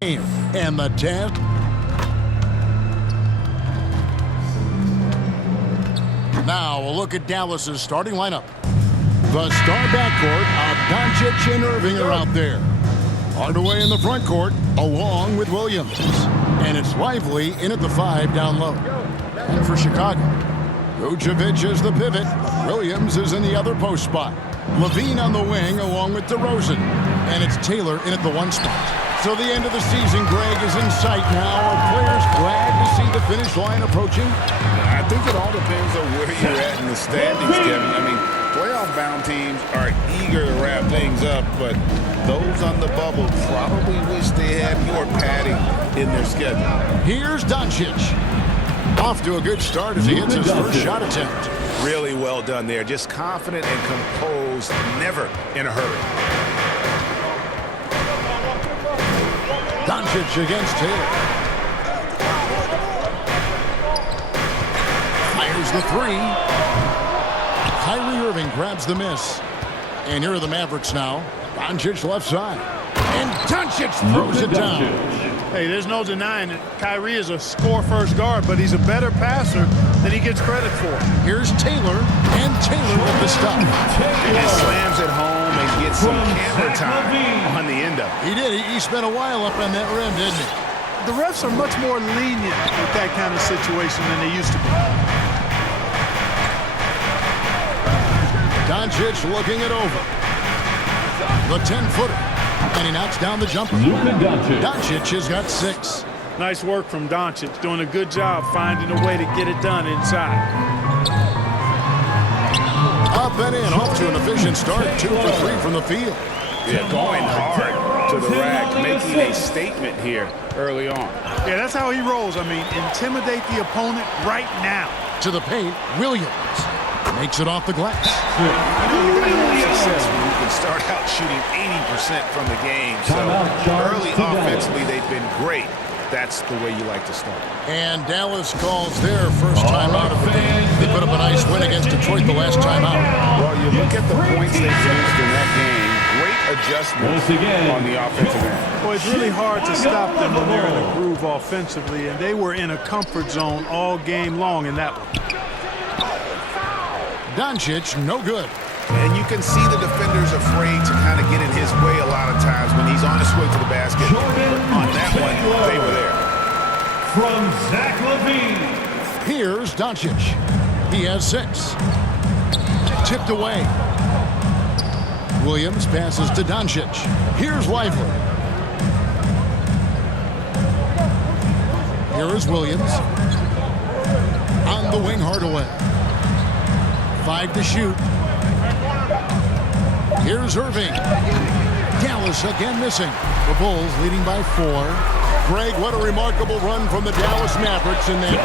And the test. Now a look at Dallas's starting lineup. The star backcourt of Doncic and Irving are out there. Hardaway in the front court, along with Williams. And it's Lively in at the 5 down low. And for Chicago, Vucevic is the pivot. Williams is in the other post spot. Levine on the wing, along with DeRozan. And it's Taylor in at the 1 spot. So the end of the season, Greg, is in sight now. Are players glad to see the finish line approaching? I think it all depends on where you're at in the standings, Kevin. I mean, playoff-bound teams are eager to wrap things up, but those on the bubble probably wish they had more padding in their schedule. Here's Doncic. Off to a good start as he hits his first shot attempt. Really well done there. Just confident and composed, never in a hurry. Doncic against Taylor. Fires the 3. Kyrie Irving grabs the miss. And here are the Mavericks now. Doncic left side. And Doncic throws it down. Hey, there's no denying it. Kyrie is a score-first guard, but he's a better passer than he gets credit for. Here's Taylor, and Taylor with the stop. And he slams it home and gets some camera time on the end of it. He did. He spent a while up on that rim, didn't he? The refs are much more lenient with that kind of situation than they used to be. Doncic looking it over. The 10-footer. And he knocks down the jumper. Doncic has got 6. Nice work from Doncic, doing a good job finding a way to get it done inside. Up and in, off to an efficient start. 2 for 3 from the field. Yeah, going hard to the rack, making a statement here early on. Yeah, that's how he rolls. I mean, intimidate the opponent right now. To the paint, Williams makes it off the glass. Success when you can start out shooting 80% from the game. So early offensively, they've been great. That's the way you like to start. And Dallas calls their first time out of the game. They put up a nice win against Detroit the last time out. Well, you look at the points they produced in that game. Great adjustments on the offensive end. Well, it's really hard to stop them when they're in a groove offensively, and they were in a comfort zone all game long in that one. Doncic, no good. And you can see the defenders afraid to kind of get in his way a lot of times when he's on his way to the basket. On that one, they were there. From Zach LaVine. Here's Doncic. He has 6. Tipped away. Williams passes to Doncic. Here's Lively. Here is Williams. On the wing, Hardaway. 5 to shoot. Here's Irving. Dallas again missing. The Bulls leading by 4. Greg, what a remarkable run from the Dallas Mavericks in that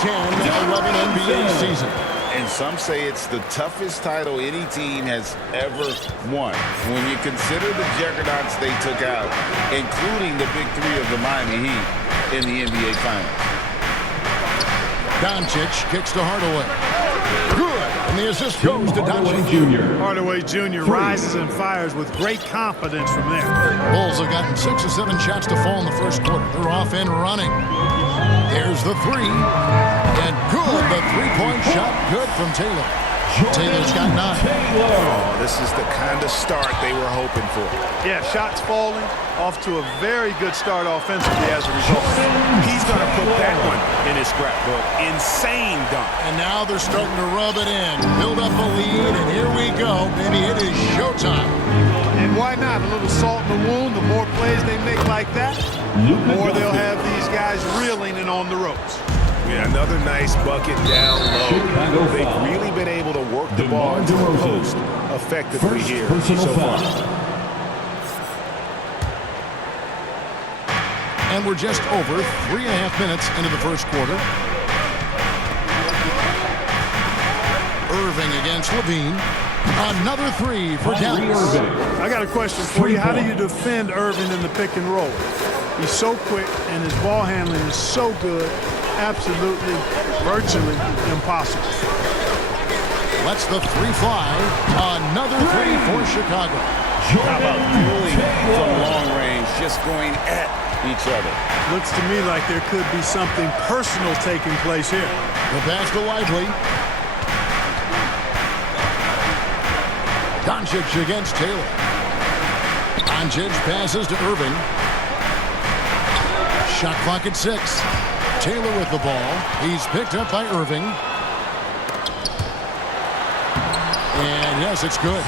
2010-11 NBA season. And some say it's the toughest title any team has ever won. When you consider the juggernauts they took out, including the big 3 of the Miami Heat in the NBA Finals. Doncic kicks to Hardaway. Good. And the assist goes to Doncic Jr. Hardaway Jr. rises and fires with great confidence from there. Bulls have gotten 6 or 7 shots to fall in the first quarter. They're off and running. There's the 3. And good. The 3-point shot good from Taylor. Taylor's got 9. Oh, this is the kind of start they were hoping for. Yeah, shots falling, off to a very good start offensively as a result. He's going to put that one in his scrapbook. Insane dunk. And now they're starting to rub it in. Build up a lead, and here we go. Maybe it is showtime. And why not? A little salt in the wound. The more plays they make like that, the more they'll have these guys reeling and on the ropes. Yeah, another nice bucket down low. They've really been able to work the ball into the post effectively here so far. And we're just over 3.5 minutes into the first quarter. Irving against Levine. Another 3 for Dallas. I got a question for you. How do you defend Irving in the pick and roll? He's so quick, and his ball handling is so good. Absolutely, virtually impossible. Lets the 3 fly. Another 3 for Chicago. How about dueling from long range players just going at each other. Looks to me like there could be something personal taking place here. The pass to Lively. Doncic against Taylor. Doncic passes to Irving. Shot clock at 6. Taylor with the ball. He's picked up by Irving. And yes, it's good.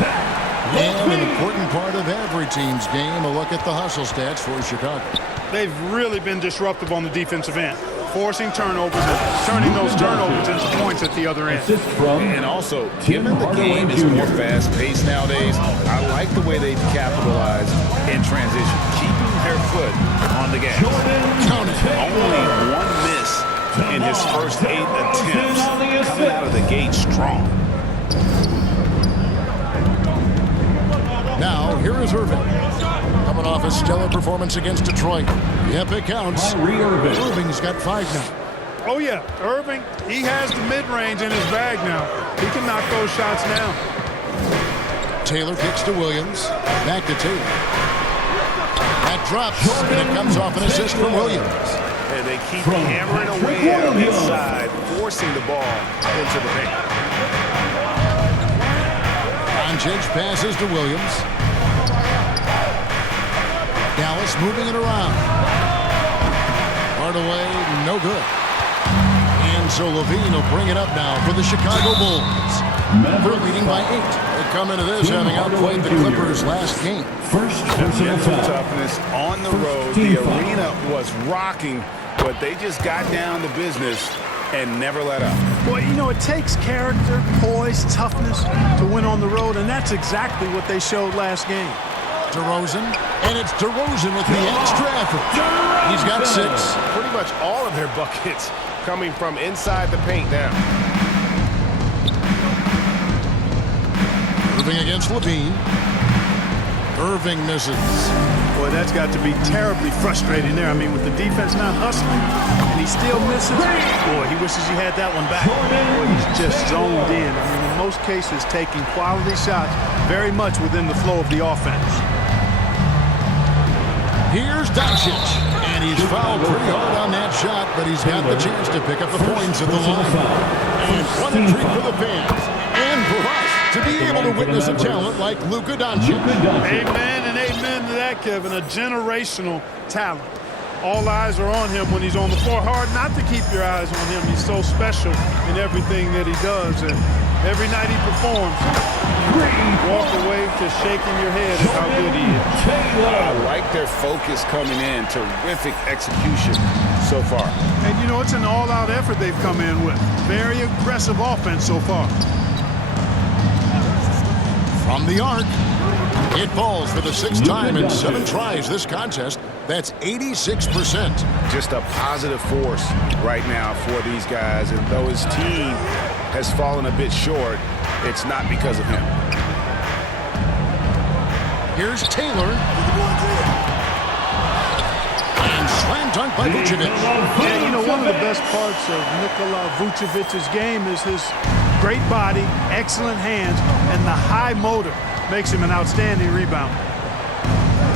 And an important part of every team's game, a look at the hustle stats for Chicago. They've really been disruptive on the defensive end, forcing turnovers and turning those turnovers into points at the other end. And also, given the game is more fast-paced nowadays, I like the way they've capitalized in transition, keeping their foot on the gas. Count it. Only one miss in his first 8 attempts, coming out of the gate strong. Now, here is Irving. Coming off a stellar performance against Detroit. Yep, it counts. Irving's got 5 now. Oh, yeah. Irving, he has the mid-range in his bag now. He can knock those shots down. Taylor kicks to Williams. Back to Taylor. That drops, and it comes off an assist from Williams. And they keep hammering away on the inside, forcing the ball into the paint. Doncic passes to Williams. Dallas moving it around. Hardaway, no good. And so Levine will bring it up now for the Chicago Bulls. They're leading by 8. They come into this having outplayed the Clippers last game. Mental toughness on the road. The arena was rocking, but they just got down to business and never let up. Well, you know, it takes character, poise, toughness to win on the road, and that's exactly what they showed last game. DeRozan, and it's DeRozan with the extra effort. He's got 6. Pretty much all of their buckets coming from inside the paint now. Irving against Levine. Irving misses. Boy, that's got to be terribly frustrating there. I mean, with the defense not hustling, and he still misses. Boy, he wishes he had that one back. Boy, he's just zoned in. I mean, in most cases, taking quality shots very much within the flow of the offense. Here's Doncic, and he's fouled pretty hard on that shot, but he's got the chance to pick up the points at the line. And what a treat for the fans, and for us, to be able to witness a talent like Luka Doncic. Amen and amen to that, Kevin. A generational talent. All eyes are on him when he's on the floor. Hard not to keep your eyes on him. He's so special in everything that he does. And every night he performs, you walk away to shaking your head at how good he is. I like their focus coming in. Terrific execution so far. And, you know, it's an all-out effort they've come in with. Very aggressive offense so far. From the arc, it falls for the 6th time in 7 tries this contest. That's 86%. Just a positive force right now for these guys. And though his team has fallen a bit short, it's not because of him. Here's Taylor. And slam dunk by Vucevic. Yeah, you know, one of the best parts of Nikola Vucevic's game is his great body, excellent hands, and the high motor makes him an outstanding rebounder.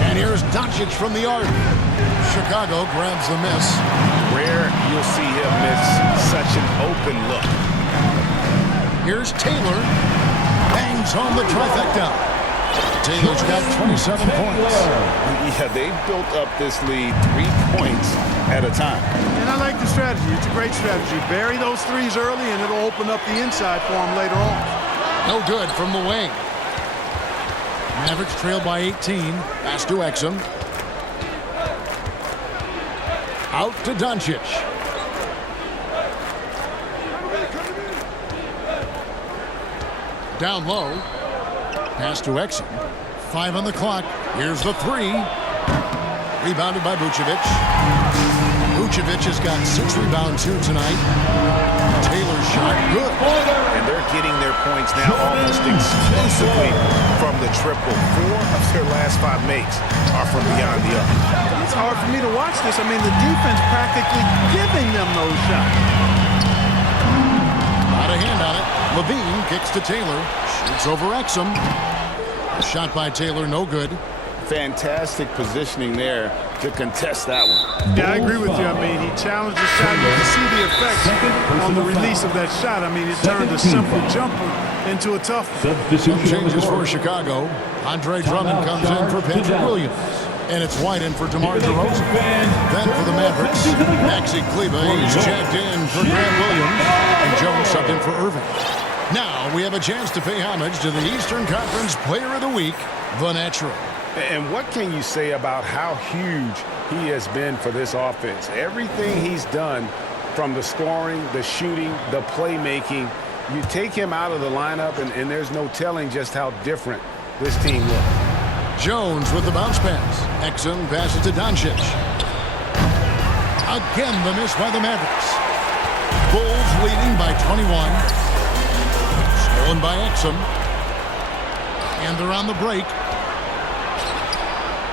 And here's Doncic from the arc. Chicago grabs the miss. Rare you'll see him miss such an open look. Here's Taylor. Bangs on the trifecta. Taylor's got 27 points. Yeah, they've built up this lead 3 points at a time. And I like the strategy. It's a great strategy. Bury those threes early, and it'll open up the inside for him later on. No good from the wing. Mavericks trail by 18. Pass to Exum. Out to Doncic. Down low. Pass to Exum. 5 on the clock. Here's the 3. Rebounded by Vucevic. Vucevic has got 6 rebounds too tonight. Taylor's shot, good. And they're getting their points now almost exclusively from the triple. 4 of their last 5 makes are from beyond the arc. It's hard for me to watch this. I mean, the defense practically giving them those shots. Out of hand on it. Levine kicks to Taylor. Shoots over Exum. A shot by Taylor, no good. fantastic positioning there to contest that one. Yeah, I agree with you. I mean, he challenged the shot. You can see the effect on the release of that shot. I mean, it turned a simple jumper into a tough one. Some changes for Chicago. Andre Drummond comes in for Patrick Williams. And it's White in for DeMar DeRozan. Then for the Mavericks, Maxi Kleber, he's checked in for Grant Williams. And Jones subbed in for Irving. Now we have a chance to pay homage to the Eastern Conference Player of the Week, the Natural. And what can you say about how huge he has been for this offense? Everything he's done, from the scoring, the shooting, the playmaking, you take him out of the lineup, and there's no telling just how different this team looks. Jones with the bounce pass. Exum passes to Doncic. Again, the miss by the Mavericks. Bulls leading by 21. Stolen by Exum. And they're on the break.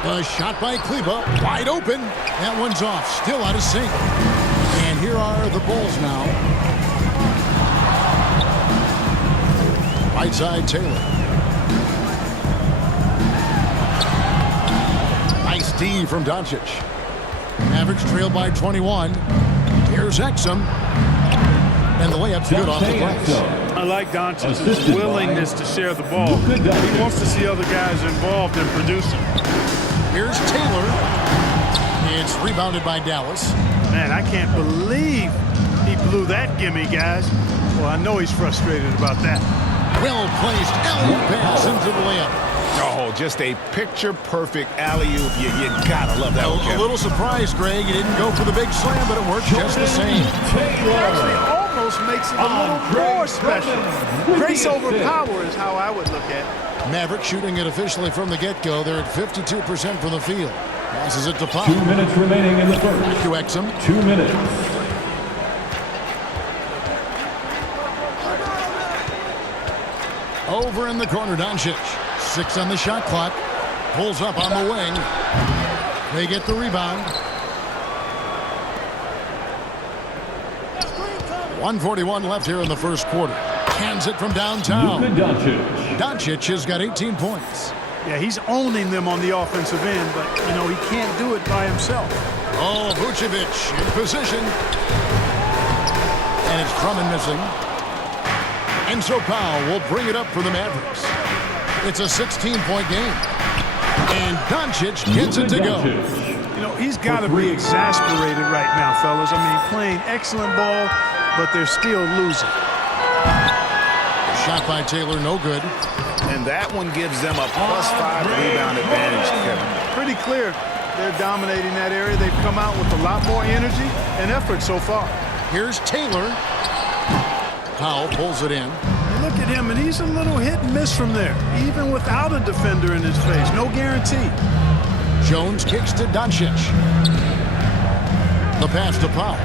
The shot by Kleber, wide open. That one's off, still out of sync. And here are the Bulls now. Right side, Taylor. Nice D from Doncic. Mavericks trailed by 21. Here's Exum. And the layup's good off the glass. I like Doncic's willingness to share the ball. He wants to see other guys involved in producing. Here's Taylor. It's rebounded by Dallas. Man, I can't believe he blew that gimme, guys. Well, I know he's frustrated about that. Well-placed alley-oop pass into the layup. Oh, just a picture-perfect alley-oop. You gotta love that one, A little surprised, Greg. He didn't go for the big slam, but it worked just the same. It actually almost makes it a little more special. Grace over power is how I would look at it. Maverick shooting it officially from the get-go. They're at 52% from the field. Passes it to Pop. 2 minutes remaining in the first. To Exum. 2 minutes. Over in the corner, Doncic. 6 on the shot clock. Pulls up on the wing. They get the rebound. 1:41 left here in the first quarter. Hands it from downtown. Doncic has got 18 points. Yeah, he's owning them on the offensive end, but, you know, he can't do it by himself. Oh, Vucevic in position. And it's Drummond missing. And so Powell will bring it up for the Mavericks. It's a 16-point game. And Doncic gets it to go. You know, he's got to be exasperated right now, fellas. I mean, playing excellent ball, but they're still losing. Shot by Taylor, no good. And that one gives them a +5 rebound advantage, Kevin. Pretty clear they're dominating that area. They've come out with a lot more energy and effort so far. Here's Taylor. Powell pulls it in. You look at him, and he's a little hit and miss from there, even without a defender in his face. No guarantee. Jones kicks to Doncic. The pass to Powell.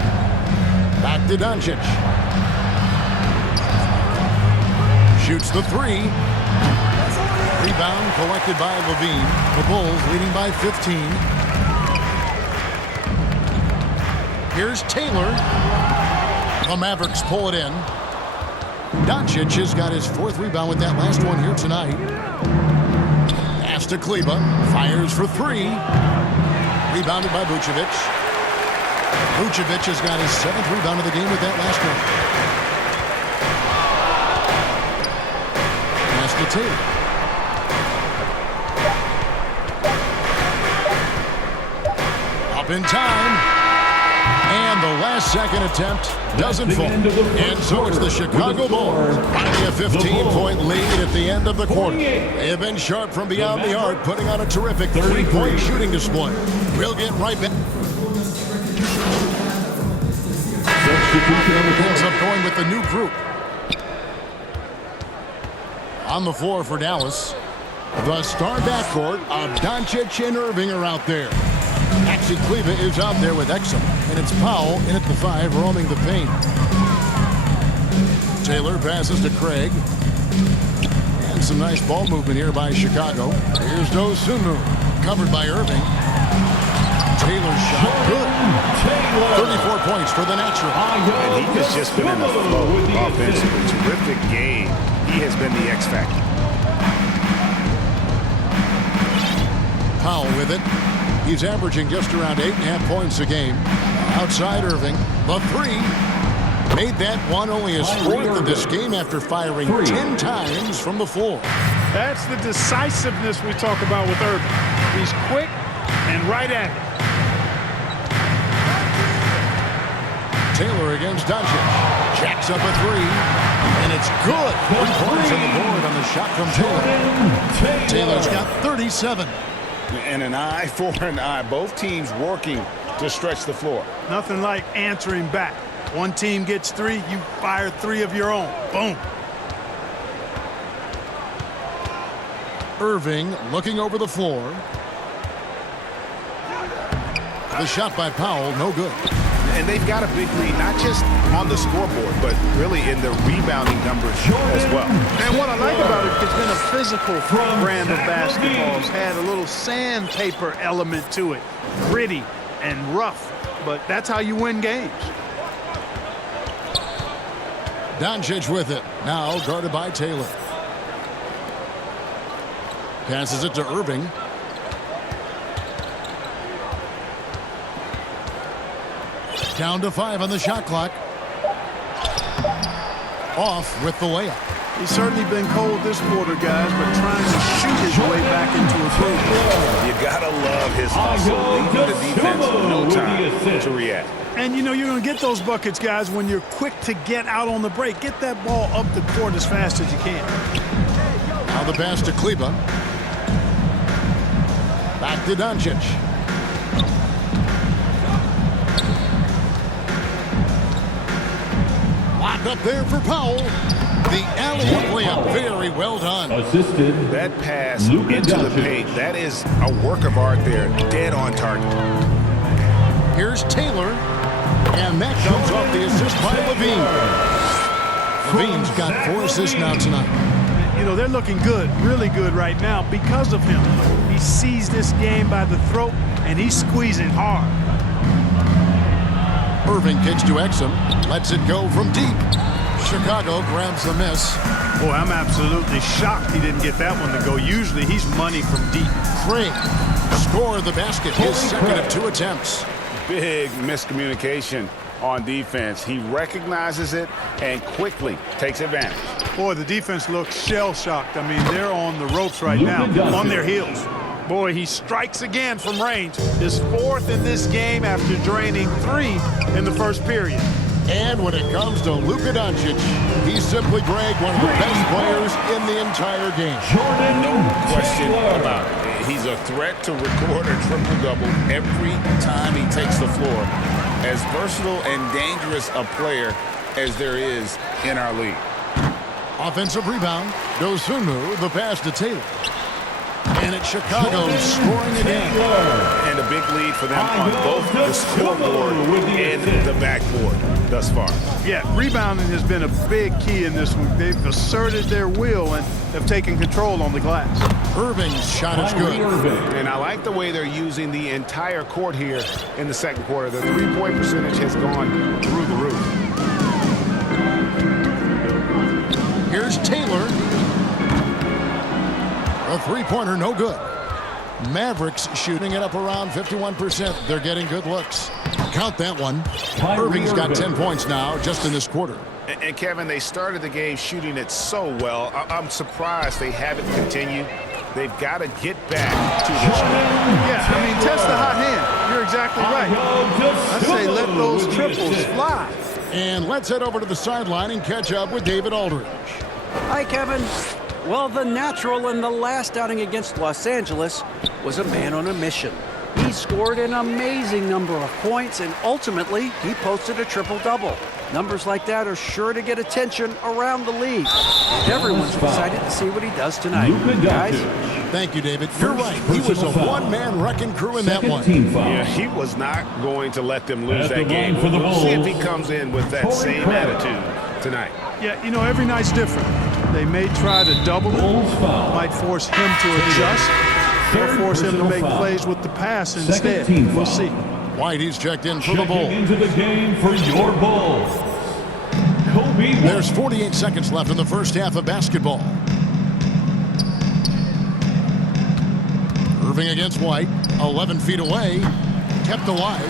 Back to Doncic. Shoots the three. Rebound collected by Levine. The Bulls leading by 15. Here's Taylor. The Mavericks pull it in. Doncic has got his 4th rebound with that last one here tonight. Pass to Kleber. Fires for 3. Rebounded by Vucevic. Vucevic has got his 7th rebound of the game with that last one. Pass to Taylor. Up in time. And the last second attempt doesn't fall. And so it's the Chicago Bulls finding a 15-point lead at the end of the quarter. They have been sharp from beyond the arc, putting on a terrific 3-point shooting display. We'll get right back. Ends up going with the new group. On the floor for Dallas, the star backcourt of Doncic and Irving are out there. Maxi Kleber is out there with Exum, and it's Powell in at the 5, roaming the paint. Taylor passes to Craig. And some nice ball movement here by Chicago. Here's Dosunmu, covered by Irving. Taylor's shot, good. 34 points for the Natural. And he has just been in a flow offensively. Terrific game. He has been the X factor. Powell with it. He's averaging just around 8.5 points a game. Outside Irving, the three. Made that one only his fourth of this game after firing 10 times from the floor. That's the decisiveness we talk about with Irving. He's quick and right at it. Taylor against Doncic. Jacks up a three. And it's good. 3 points on the board on the shot from Taylor. Taylor's got 37. And an eye for an eye. Both teams working to stretch the floor. Nothing like answering back. One team gets three, you fire three of your own. Boom. Irving looking over the floor. The shot by Powell, no good. And they've got a big lead, not just on the scoreboard, but really in the rebounding numbers as well. And what I like about it, it's been a physical brand of basketball. It's had a little sandpaper element to it. Gritty and rough, but that's how you win games. Doncic with it. Now guarded by Taylor. Passes it to Irving. Down to 5 on the shot clock. Off with the layup. He's certainly been cold this quarter, guys, but trying to shoot his way back into a groove. You gotta love his hustle, leaving the defense no time to react. And, you know, you're going to get those buckets, guys, when you're quick to get out on the break. Get that ball up the court as fast as you can. Now the pass to Kleba. Back to Doncic. Locked up there for Powell. The alley-oop layup, very well done. Assisted. That pass into the paint, that is a work of art there, dead on target. Here's Taylor, and that comes off the assist by Levine. Levine's got 4 assists now tonight. You know, they're looking good, really good right now because of him. He sees this game by the throat, and he's squeezing hard. Irving kicks to Exum, lets it go from deep. Chicago grabs the miss. Boy, I'm absolutely shocked he didn't get that one to go. Usually he's money from deep. Craig scored the basket, his second of 2 attempts. Big miscommunication on defense. He recognizes it and quickly takes advantage. Boy, the defense looks shell-shocked. I mean, they're on the ropes right now, on their heels. Boy, he strikes again from range. His 4th in this game after draining 3 in the first period. And when it comes to Luka Doncic, he's simply, Greg, one of the best players in the entire game. No question about it. He's a threat to record a triple-double every time he takes the floor. As versatile and dangerous a player as there is in our league. Offensive rebound. Dosunmu, the pass to Taylor. And it's Chicago scoring again. And a big lead for them on both the scoreboard and the backboard thus far. Yeah, rebounding has been a big key in this one. They've asserted their will and have taken control on the glass. Irving's shot is good. And I like the way they're using the entire court here in the second quarter. The three-point percentage has gone through the roof. Here's Taylor. A three-pointer, no good. Mavericks shooting it up around 51%. They're getting good looks. Count that one. Irving's got 10 points now just in this quarter. And Kevin, they started the game shooting it so well. I'm surprised they haven't continued. They've got to get back to this game. Yeah, I mean, test the hot hand. You're exactly right. I say let those triples fly. And let's head over to the sideline and catch up with David Aldridge. Hi, Kevin. Well, the natural in the last outing against Los Angeles was a man on a mission. He scored an amazing number of points, and ultimately, he posted a triple-double. Numbers like that are sure to get attention around the league. And everyone's excited to see what he does tonight. Guys? Thank you, David. You're right. He was a one-man wrecking crew in that one. Yeah, he was not going to let them lose that game. We'll see if he comes in with that same attitude tonight. Yeah, you know, every night's different. They may try to double it, might force him to adjust, or force him to make plays with the pass instead. We'll see. Whitey's checked in for the Bulls. Into the game for your Bulls. Kobe. There's 48 seconds left in the first half of basketball. Irving against White, 11 feet away, kept alive.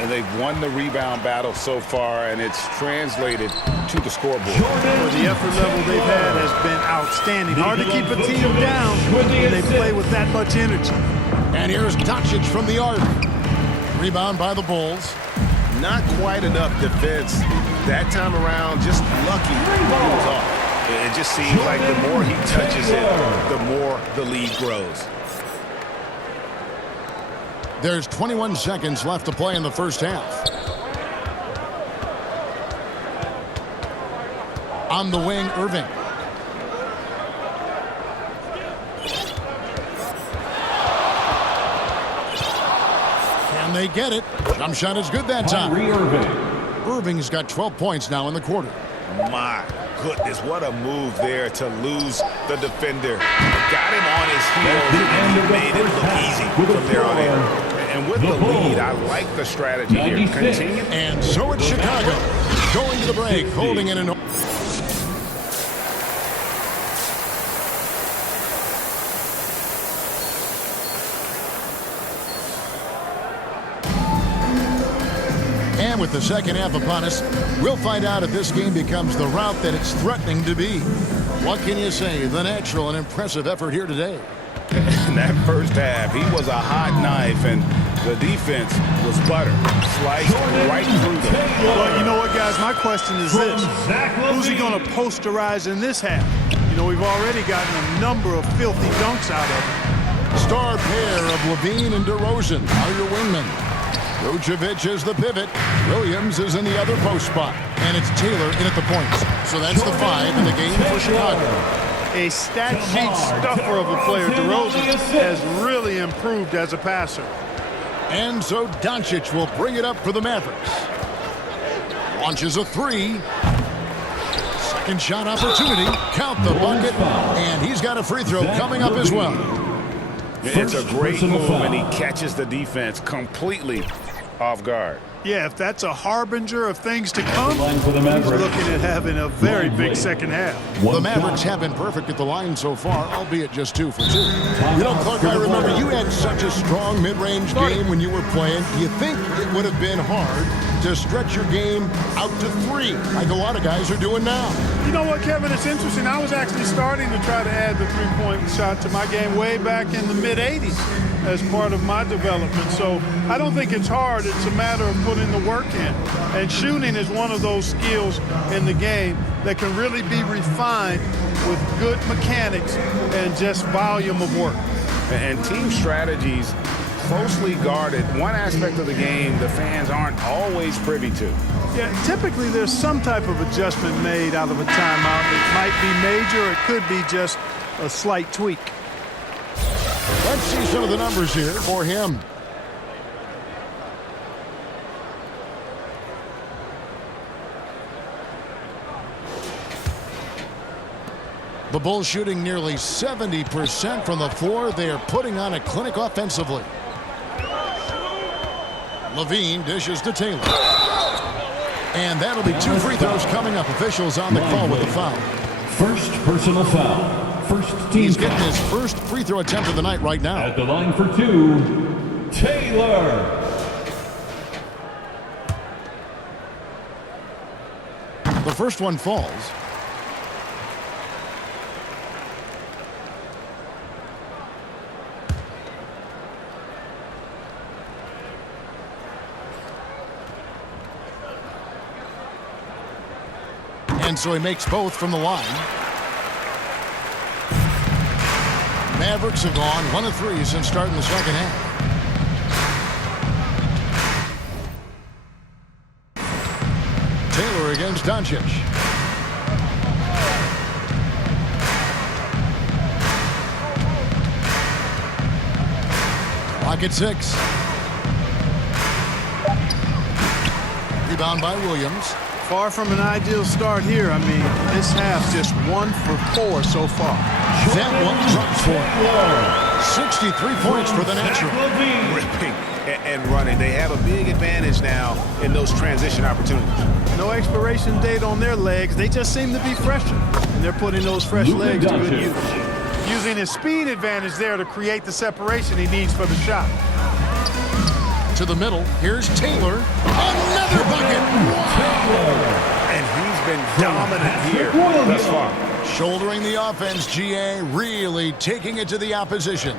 And they've won the rebound battle so far, and it's translated to the scoreboard. Well, the effort level they've had has been outstanding. Hard to keep a team down when they play with that much energy. And here's Doncic from the arc. Rebound by the Bulls. Not quite enough defense that time around. Just lucky he was off. It just seems like the more he touches it, the more the lead grows. There's 21 seconds left to play in the first half. On the wing, Irving. Can they get it? Jump shot is good that time. Irving's got 12 points now in the quarter. My goodness, what a move there to lose the defender. Got him on his heels and he made it look easy from there on in. And with the lead, I like the strategy here. Continue. And so it's Chicago going to the break, holding it in. And with the second half upon us, we'll find out if this game becomes the route that it's threatening to be. What can you say? The natural and impressive effort here today. In that first half, he was a hot knife, and the defense was butter. Sliced right through them. Well, you know what, guys? My question is this. Who's he going to posterize in this half? You know, we've already gotten a number of filthy dunks out of him. Star pair of Levine and DeRozan are your wingmen. Vucevic is the pivot. Williams is in the other post spot. And it's Taylor in at the points. So that's the 5 in the game for Chicago. A stat sheet stuffer of a player, DeRozan has really improved as a passer. And so Doncic will bring it up for the Mavericks. Launches a 3. Second shot opportunity. Count the bucket. And he's got a free throw coming up as well. It's a great move, and he catches the defense completely off guard. Yeah, if that's a harbinger of things to come, he's looking at having a very big second half. The Mavericks have been perfect at the line so far, albeit just 2 for 2. You know, Clark, I remember you had such a strong mid-range game when you were playing. Do you think it would have been hard to stretch your game out to 3, like a lot of guys are doing now? You know what, Kevin? It's interesting. I was actually starting to try to add the three-point shot to my game way back in the mid-'80s as part of my development. So I don't think it's hard. It's a matter of putting the work in. And shooting is one of those skills in the game that can really be refined with good mechanics and just volume of work. And team strategies closely guarded. One aspect of the game the fans aren't always privy to. Yeah, typically there's some type of adjustment made out of a timeout. It might be major, it could be just a slight tweak. Let's see some of the numbers here for him. The Bulls shooting nearly 70% from the floor. They are putting on a clinic offensively. Levine dishes to Taylor. And that'll be 2 free throws coming up. Officials on the call with a foul. First personal foul. First team. He's getting his first free throw attempt of the night right now. At the line for 2, Taylor. The first one falls. And so he makes both from the line. Mavericks have gone 1 of 3 since starting the second half. Taylor against Doncic. Clock at 6. Rebound by Williams. Far from an ideal start here. I mean, this half just 1 for 4 so far. That one drops for 63 points for the natural. Ripping and running. They have a big advantage now in those transition opportunities. No expiration date on their legs. They just seem to be fresher. And they're putting those fresh legs to good use. using his speed advantage there to create the separation he needs for the shot. To the middle, here's Taylor. Another bucket! Wow! And he's been dominant here thus far. Shouldering the offense, GA really taking it to the opposition.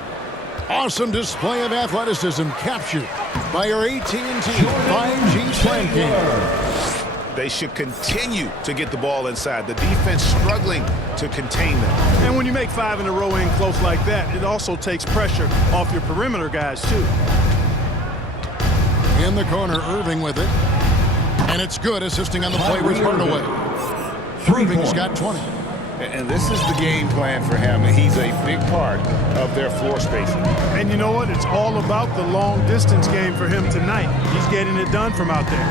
Awesome display of athleticism captured by our AT&T 5G Slam King. They should continue to get the ball inside. The defense struggling to contain them. And when you make 5 in a row in close like that, it also takes pressure off your perimeter guys, too. In the corner, Irving with it. And it's good, assisting on the play with Hardaway. Irving's got 20. And this is the game plan for him. He's a big part of their floor spacing. And you know what? It's all about the long-distance game for him tonight. He's getting it done from out there.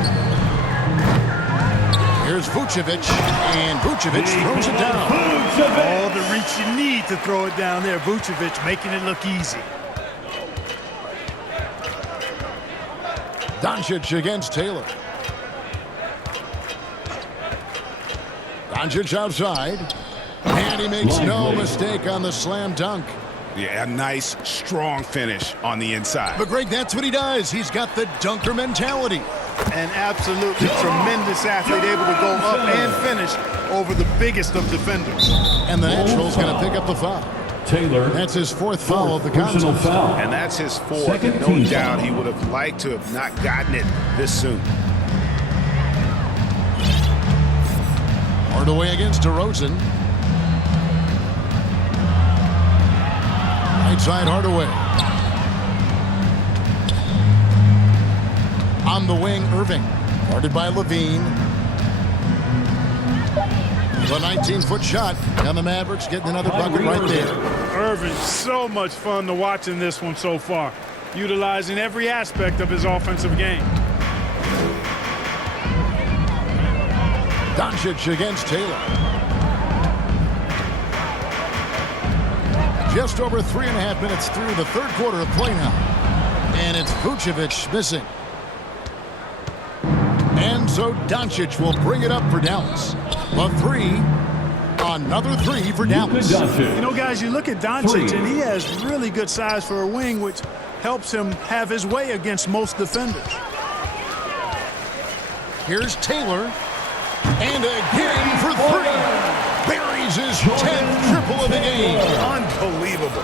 Here's Vucevic, and Vucevic throws it down. All the reach you need to throw it down there. Vucevic making it look easy. Doncic against Taylor. Doncic outside. And he makes no mistake on the slam dunk. Yeah, a nice, strong finish on the inside. But, Greg, that's what he does. He's got the dunker mentality. An absolutely tremendous athlete, able to go up and finish over the biggest of defenders. And the Natural's going to pick up the foul. Taylor. That's his fourth foul of the Personal contest. foul. And that's his fourth. Second No team doubt foul. he would have liked to have not gotten it this soon. Hardaway against DeRozan. Right side, Hardaway. On the wing, Irving. Guarded by Levine. The 19-foot shot. And the Mavericks getting another bucket right there. Irving, so much fun to watch in this one so far, utilizing every aspect of his offensive game. Doncic against Taylor. Just over 3.5 minutes through the third quarter of play now. And it's Vucevic missing. And so Doncic will bring it up for Dallas. A three. Another three for Dallas. You know, guys, you look at Doncic, and he has really good size for a wing, which helps him have his way against most defenders. Here's Taylor. And again for three. Buries his 10th triple of the game. Unbelievable.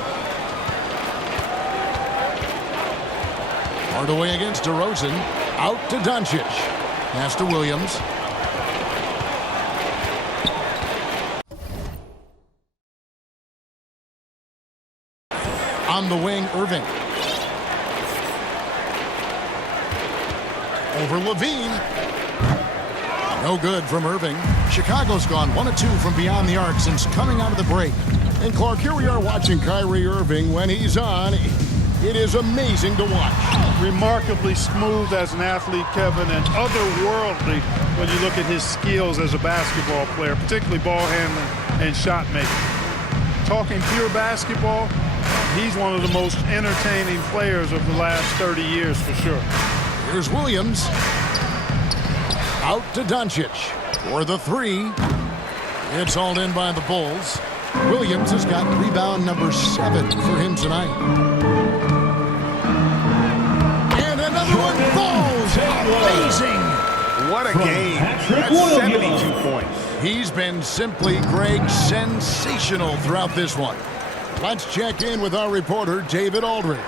Hardaway against DeRozan. Out to Doncic. Pass to Williams. On the wing, Irving. Over Levine. No good from Irving. Chicago's gone 1 of 2 from beyond the arc since coming out of the break. And Clark, here we are watching Kyrie Irving. When he's on, it is amazing to watch. Remarkably smooth as an athlete, Kevin, and otherworldly when you look at his skills as a basketball player, particularly ball handling and shot making. Talking pure basketball, he's one of the most entertaining players of the last 30 years for sure. Here's Williams. Out to Doncic for the three. It's hauled in by the Bulls. Williams has got rebound number 7 for him tonight. And another one falls. Amazing. What a game. That's 72 points. He's been simply, Greg, sensational throughout this one. Let's check in with our reporter, David Aldridge.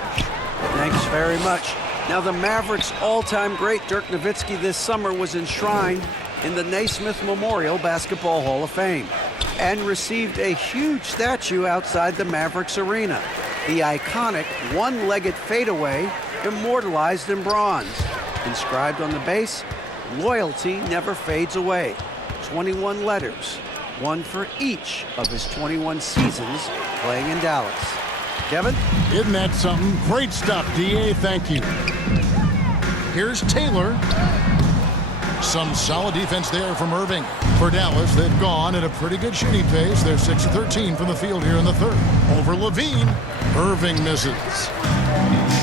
Thanks very much. Now, the Mavericks' all-time great Dirk Nowitzki this summer was enshrined in the Naismith Memorial Basketball Hall of Fame and received a huge statue outside the Mavericks arena. The iconic one-legged fadeaway immortalized in bronze. Inscribed on the base, loyalty never fades away. 21 letters, one for each of his 21 seasons playing in Dallas. Kevin? Isn't that something? Great stuff, D.A. Thank you. Here's Taylor. Some solid defense there from Irving. For Dallas, they've gone at a pretty good shooting pace. They're 6 of 13 from the field here in the third. Over Levine. Irving misses.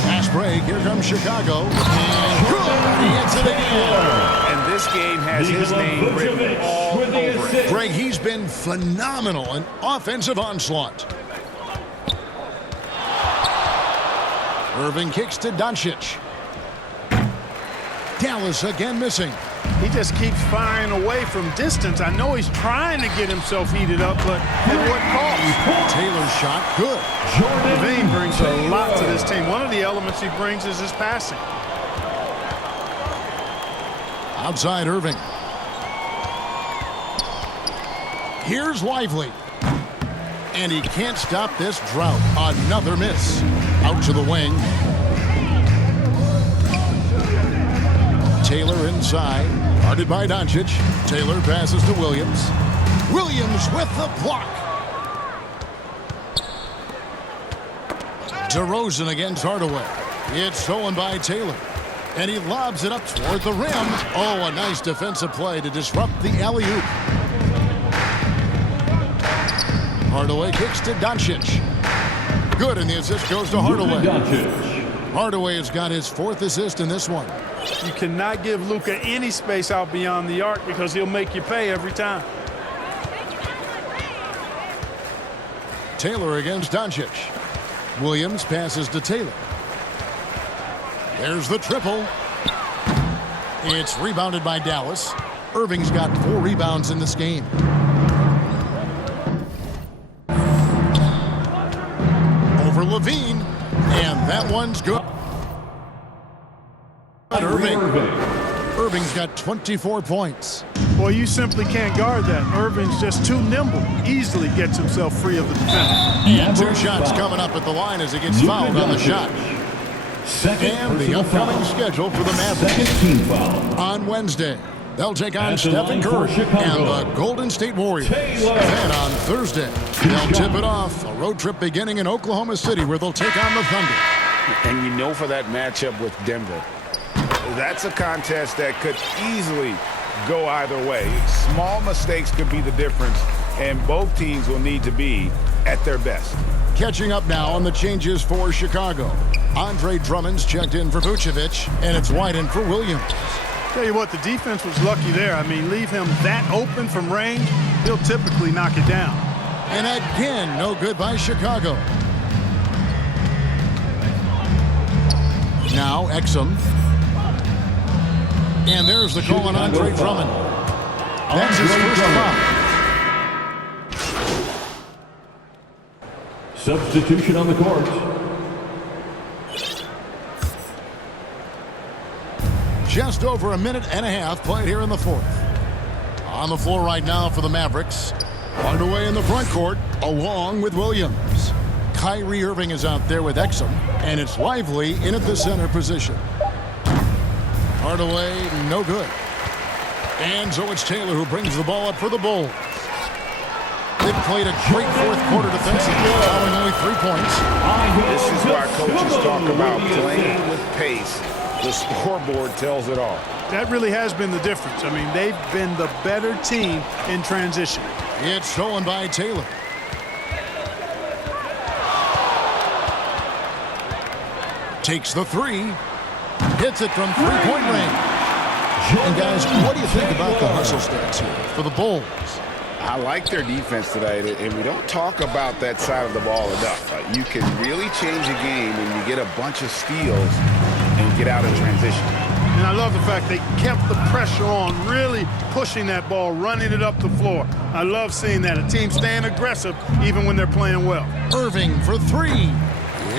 Fast break. Here comes Chicago. And good. He hits it again. And this game has his name written all over it. Greg, he's been phenomenal. An offensive onslaught. Irving kicks to Doncic. Dallas again missing. He just keeps firing away from distance. I know he's trying to get himself heated up, but at what cost? Taylor's shot, good. Levine brings a lot to this team. One of the elements he brings is his passing. Outside Irving. Here's Lively. And he can't stop this drought. Another miss. Out to the wing. Taylor inside. Guarded by Doncic. Taylor passes to Williams. Williams with the block. DeRozan against Hardaway. It's stolen by Taylor. And he lobs it up toward the rim. Oh, a nice defensive play to disrupt the alley-oop. Hardaway kicks to Doncic. Good, and the assist goes to Hardaway. Hardaway has got his 4th assist in this one. You cannot give Luka any space out beyond the arc because he'll make you pay every time. Taylor against Doncic. Williams passes to Taylor. There's the triple. It's rebounded by Dallas. Irving's got 4 rebounds in this game. Over Levine, and that one's good. Irving's got 24 points. Boy, you simply can't guard that. Irving's just too nimble. Easily gets himself free of the defender. And 2 shots coming up at the line as he gets fouled on the shot. And the upcoming schedule for the Mavericks. On Wednesday, they'll take on Stephen Curry and the Golden State Warriors. Then on Thursday, they'll tip it off. A road trip beginning in Oklahoma City where they'll take on the Thunder. And you know, for that matchup with Denver, that's a contest that could easily go either way. Small mistakes could be the difference, and both teams will need to be at their best. Catching up now on the changes for Chicago. Andre Drummond's checked in for Vucevic, and it's White in for Williams. Tell you what, the defense was lucky there. I mean, leave him that open from range, he'll typically knock it down. And again, no good by Chicago. Now Exum. And there's the call on Andre Drummond. That's his first foul. Substitution on the court. Just over a minute and a half played here in the 4th. On the floor right now for the Mavericks. Hardaway in the front court, along with Williams. Kyrie Irving is out there with Exum, and it's Lively in at the center position. Hardaway, no good. And so it's Taylor who brings the ball up for the Bulls. They've played a great 4th quarter defensively, allowing only 3 points. This is why coaches talk about playing with pace. The scoreboard tells it all. That really has been the difference. I mean, they've been the better team in transition. It's stolen by Taylor. Takes the 3. Hits it from 3-point range. And guys, what do you think about the hustle stats here for the Bulls? I like their defense tonight, and we don't talk about that side of the ball enough. You can really change a game when you get a bunch of steals and get out of transition. And I love the fact they kept the pressure on, really pushing that ball, running it up the floor. I love seeing that. A team staying aggressive even when they're playing well. Irving for 3.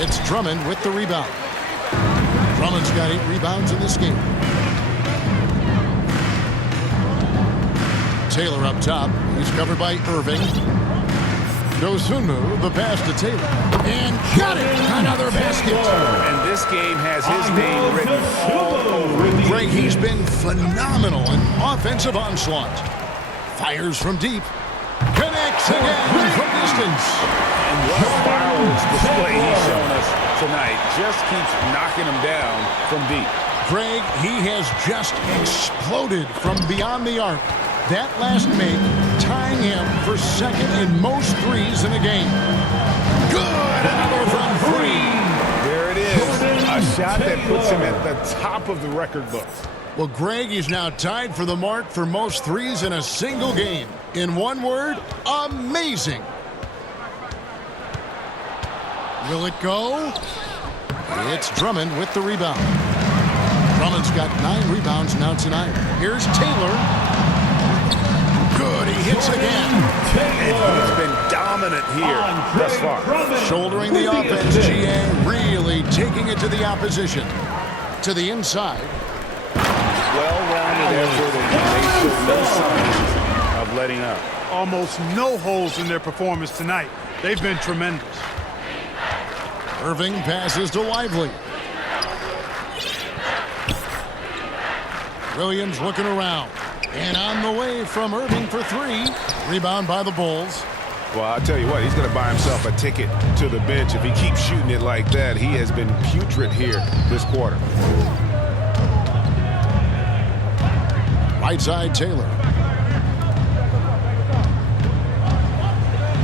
It's Drummond with the rebound. Drummond's got 8 rebounds in this game. Taylor up top. He's covered by Irving. Dosunmu, the pass to Taylor. And got it! Another basket. And this game has his name written all over it. Greg, he's been phenomenal in offensive onslaught. Fires from deep. Connects again from distance. And what a fireworks display he's shown us tonight. Just keeps knocking him down from deep. Greg, he has just exploded from beyond the arc. That last make tying him for 2nd in most threes in a game. Good! Another from 3. There it is. A shot that puts him at the top of the record books. Well, Greg is now tied for the mark for most threes in a single game. In one word, amazing. Will it go? It's Drummond with the rebound. Drummond's got 9 rebounds now tonight. Here's Taylor. Good, he hits again. And he's been dominant here thus far. Shouldering the offense, GA really taking it to the opposition. To the inside. Well-rounded effort, and they show no signs of letting up. Almost no holes in their performance tonight. They've been tremendous. Irving passes to Lively. Williams looking around. And on the way from Irving for 3. Rebound by the Bulls. Well, I'll tell you what, he's going to buy himself a ticket to the bench if he keeps shooting it like that. He has been putrid here this quarter. Right side, Taylor.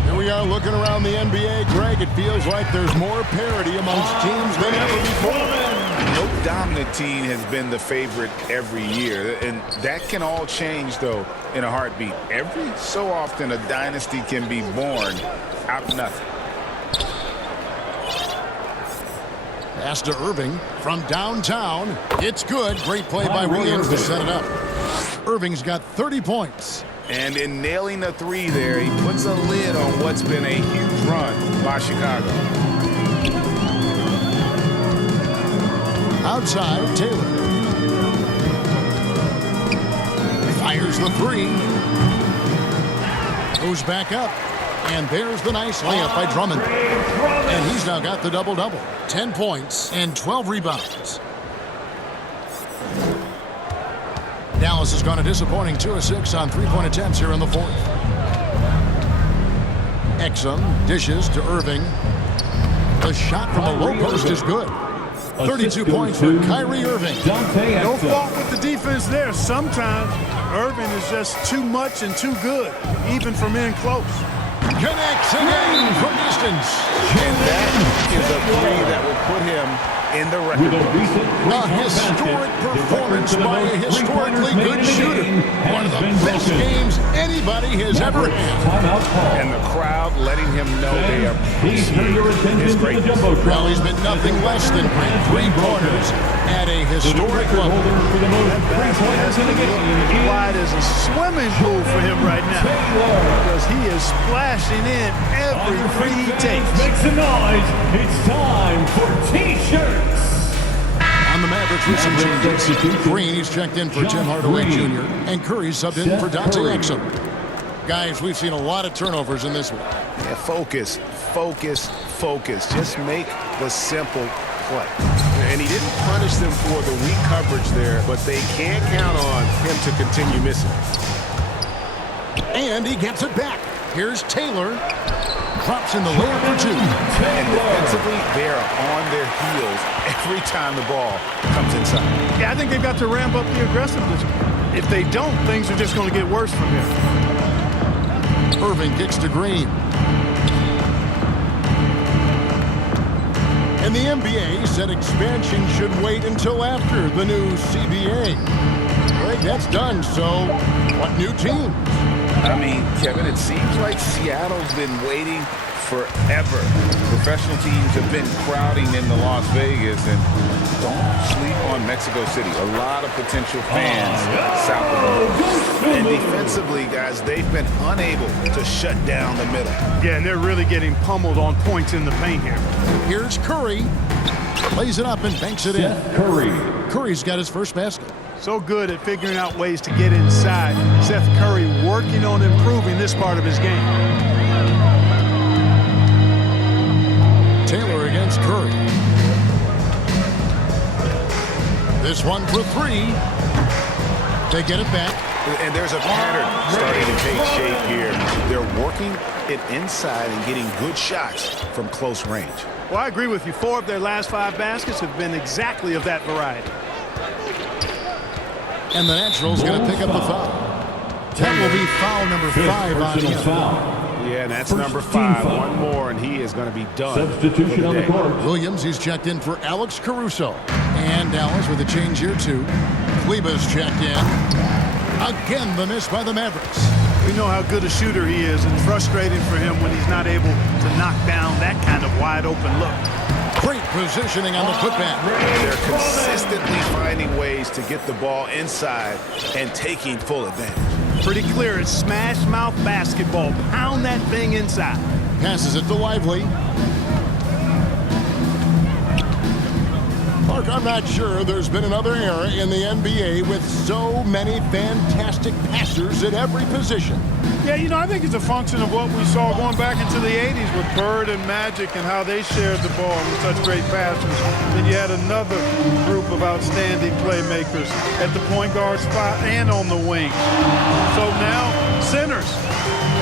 Here we are looking around the NBA. Greg, it feels like there's more parity amongst teams than ever before. No dominant team has been the favorite every year, and that can all change, though, in a heartbeat. Every so often, a dynasty can be born out of nothing. Pass to Irving from downtown. It's good. Great play by Williams to set it up. Irving's got 30 points. And in nailing the 3 there, he puts a lid on what's been a huge run by Chicago. Outside, Taylor. Fires the 3. Goes back up. And there's the nice layup by Drummond. And he's now got the double-double. 10 points and 12 rebounds. Dallas has gone a disappointing 2 of 6 on 3-point attempts here in the 4th. Exum dishes to Irving. The shot from the low post is good. 32 points for Kyrie Irving. No fault with the defense there. Sometimes Irving is just too much and too good, even from in close. Connects again from distance. And that is a 3 that will put him in the record books. A historic performance by a historically good shooter. One of the best games anybody has ever had. And the crowd letting him know they appreciate his greatness. Well, he's been nothing less than great 3-pointers at a historic level. That basket has to look as wide as a swimming pool for him right now, because he is splashing in every 3 he takes. Make some noise. It's time for T-shirts. On the Mavericks with some changes. Green, he's checked in for Tim Hardaway Jr. And Curry's subbed in for Dante Exum. Guys, we've seen a lot of turnovers in this one. Yeah, focus, focus, focus. Just make the simple play. And he didn't punish them for the weak coverage there, but they can't count on him to continue missing. And he gets it back. Here's Taylor. Drops in the layup for 2. And defensively, they are on their heels every time the ball comes inside. Yeah, I think they've got to ramp up the aggressiveness. If they don't, things are just going to get worse from here. Irving kicks to Green. And the NBA said expansion should wait until after the new CBA. Right, that's done, so what new teams? I mean, Kevin, it seems like Seattle's been waiting forever. Professional teams have been crowding into Las Vegas, and don't sleep on Mexico City. A lot of potential fans south of the border. And defensively, guys, they've been unable to shut down the middle. Yeah, and they're really getting pummeled on points in the paint here. Here's Curry. Lays it up and banks it in. Curry. Curry's got his first basket. So good at figuring out ways to get inside. Seth Curry working on improving this part of his game. Taylor against Curry. This one for 3. They get it back. And there's a pattern starting to take shape here. They're working it inside and getting good shots from close range. Well, I agree with you. 4 of their last 5 baskets have been exactly of that variety. And the Natural's going to pick up the foul. That will be foul number 5 on him. Yeah, and that's number 5. One more, and he is going to be done. Substitution on the court. Williams, he's checked in for Alex Caruso. And Dallas with a change here, too. Kleba's checked in. Again, the miss by the Mavericks. We know how good a shooter he is. It's frustrating for him when he's not able to knock down that kind of wide-open look. Great positioning on the putback. They're consistently finding ways to get the ball inside and taking full advantage. Pretty clear. It's smash mouth basketball. Pound that thing inside. Passes it to Lively. Mark, I'm not sure there's been another era in the NBA with so many fantastic passers at every position. Yeah, you know, I think it's a function of what we saw going back into the 80s with Bird and Magic and how they shared the ball with such great passers. Then you had another group of outstanding playmakers at the point guard spot and on the wing. So now centers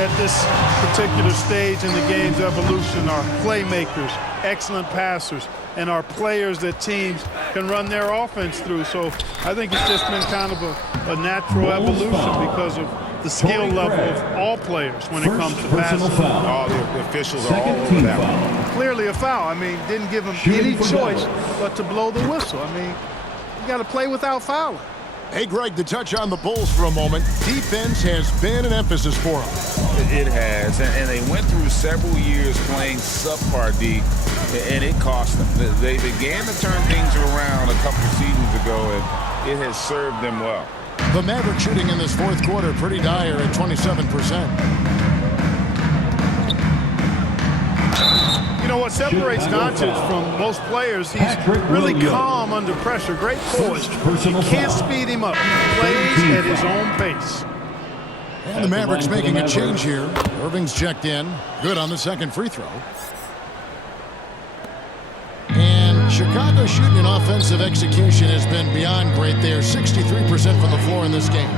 at this particular stage in the game's evolution are playmakers, excellent passers, and are players that teams can run their offense through. So I think it's just been kind of a natural evolution because of the skill level of all players when it comes to passing. All the officials are all over that one. Clearly a foul. I mean, didn't give him any choice but to blow the whistle. I mean, you got to play without fouling. Hey, Greg, to touch on the Bulls for a moment, defense has been an emphasis for them. It has, and they went through several years playing subpar D, and it cost them. They began to turn things around a couple seasons ago, and it has served them well. The Mavericks shooting in this fourth quarter pretty dire at 27%. You know what separates Doncic from most players, he's really calm under pressure. Great poise. You can't speed him up. He plays at his own pace. And the Mavericks making a change here. Irving's checked in. Good on the second free throw. And Chicago shooting and offensive execution has been beyond great there. 63% from the floor in this game.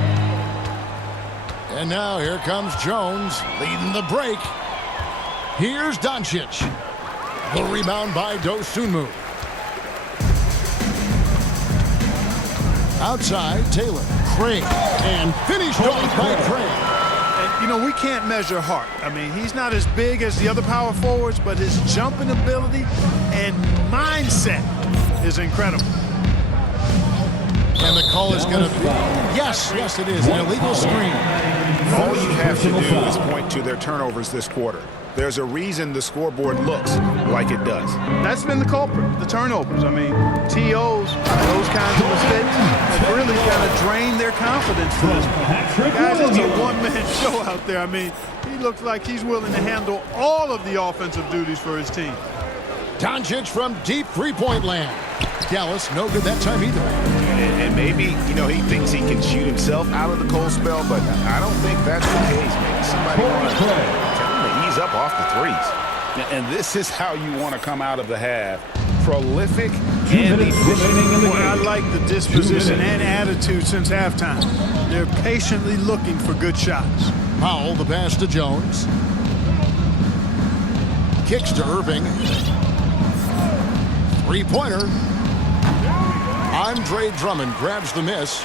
And now here comes Jones leading the break. Here's Doncic. The rebound by Dosunmu. Outside, Taylor. Craig. And finished off by Craig. And, you know, we can't measure heart. I mean, he's not as big as the other power forwards, but his jumping ability and mindset is incredible. And the call is going to be, yes, it is, an illegal screen. All you have to do is point to their turnovers this quarter. There's a reason the scoreboard looks like it does. That's been the culprit, the turnovers. I mean, TOs, those kinds of mistakes, have really kind of drained their confidence for this point. Guys, it's a one-man show out there. I mean, he looks like he's willing to handle all of the offensive duties for his team. Doncic from deep three-point land. Dallas, no good that time either. And maybe, you know, he thinks he can shoot himself out of the cold spell, but I don't think that's the case. Maybe somebody wants to tell him to ease up off the threes. And this is how you want to come out of the half. Prolific and efficient. Boy, I like the disposition and attitude since halftime. They're patiently looking for good shots. Powell, the pass to Jones. Kicks to Irving. Three-pointer. Andre Drummond grabs the miss.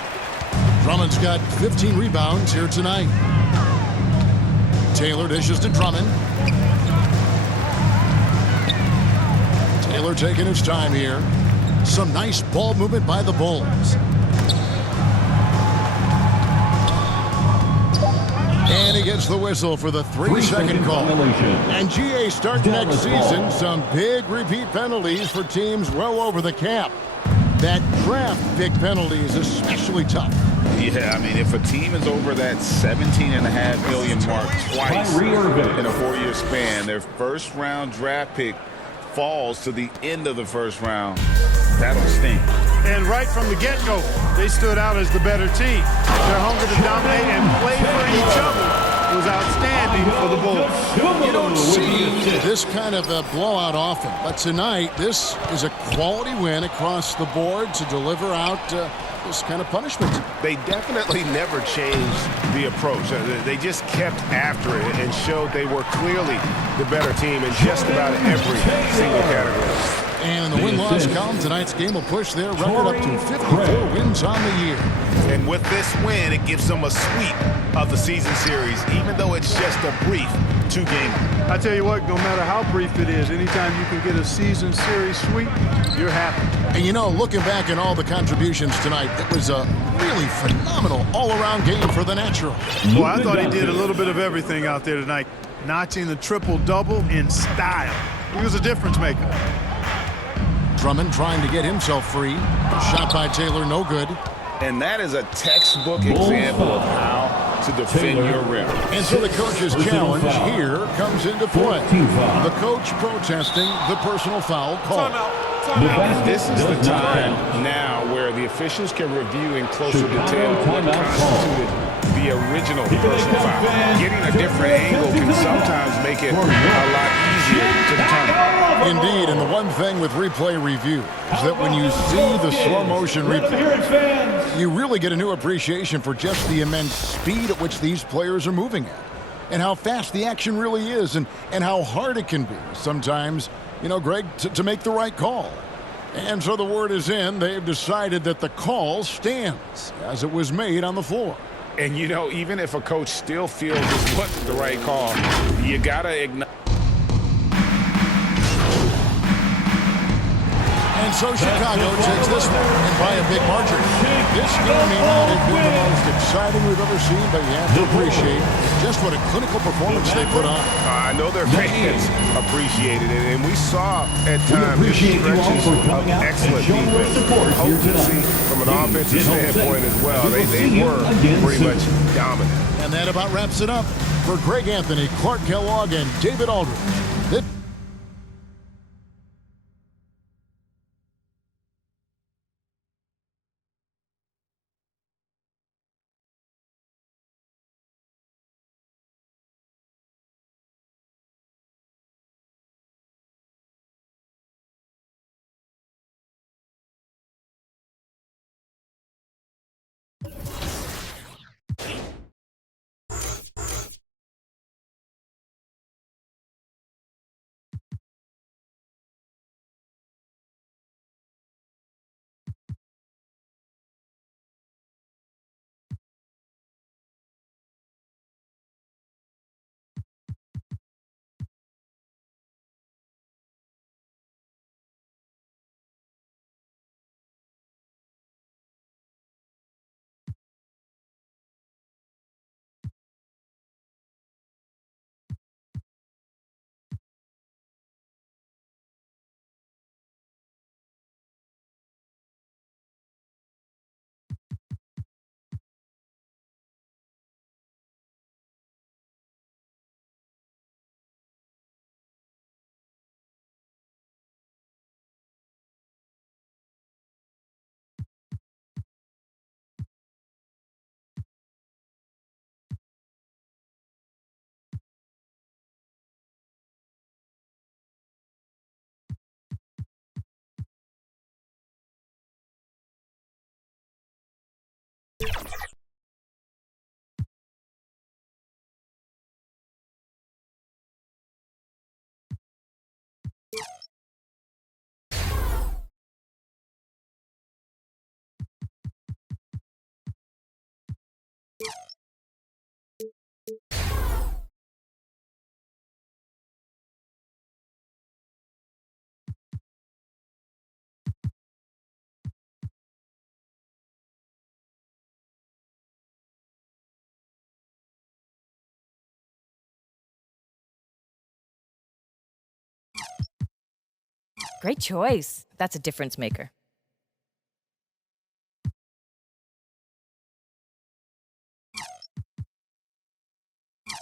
Drummond's got 15 rebounds here tonight. Taylor dishes to Drummond. Taylor taking his time here. Some nice ball movement by the Bulls. And he gets the whistle for the 3-second call. And GA starting next season, some big repeat penalties for teams well over the cap. That draft pick penalty is especially tough. Yeah, I mean, if a team is over that $17.5 million mark twice in a 4-year span, their first-round draft pick falls to the end of the first round. That'll sting. And right from the get-go, they stood out as the better team. Their hunger to dominate and play for each other was outstanding for the Bulls. You don't see this kind of a blowout often, but tonight this is a quality win across the board to deliver out this kind of punishment. They definitely never changed the approach. They just kept after it and showed they were clearly the better team in just about every single category. And in the win-loss column, tonight's game will push their record up to 54 wins on the year. And with this win, it gives them a sweep of the season series, even though it's just a brief 2-game. I tell you what, no matter how brief it is, anytime you can get a season series sweep, you're happy. And you know, looking back at all the contributions tonight, it was a really phenomenal all-around game for the Natural. Well, I thought he did a little bit of everything out there tonight, notching the triple-double in style. He was a difference maker. Drummond trying to get himself free. Shot by Taylor, no good. And that is a textbook example of how to defend your rim. And so the coach's challenge here comes into play. The coach protesting the personal foul call. This is the time now where the officials can review in closer detail what constituted the original personal foul. Getting a different angle can sometimes make it a lot easier to determine. Indeed, and the one thing with replay review is that when you see the slow motion replay, you really get a new appreciation for just the immense speed at which these players are moving at, and how fast the action really is, and how hard it can be sometimes, you know, Greg, to make the right call. And so the word is in. They've decided that the call stands as it was made on the floor. And, you know, even if a coach still feels this wasn't the right call, you got to acknowledge. And so Chicago takes this one, and by a big margin. This game may not have been the most exciting we've ever seen, but you have to appreciate just what a clinical performance they put on. I know their fans appreciated it, and we saw at times stretches of excellent defense. Potency from an offensive standpoint as well. They were pretty much dominant. And that about wraps it up for Greg Anthony, Clark Kellogg, and David Aldridge. Great choice. That's a difference maker.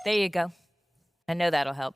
There you go. I know that'll help.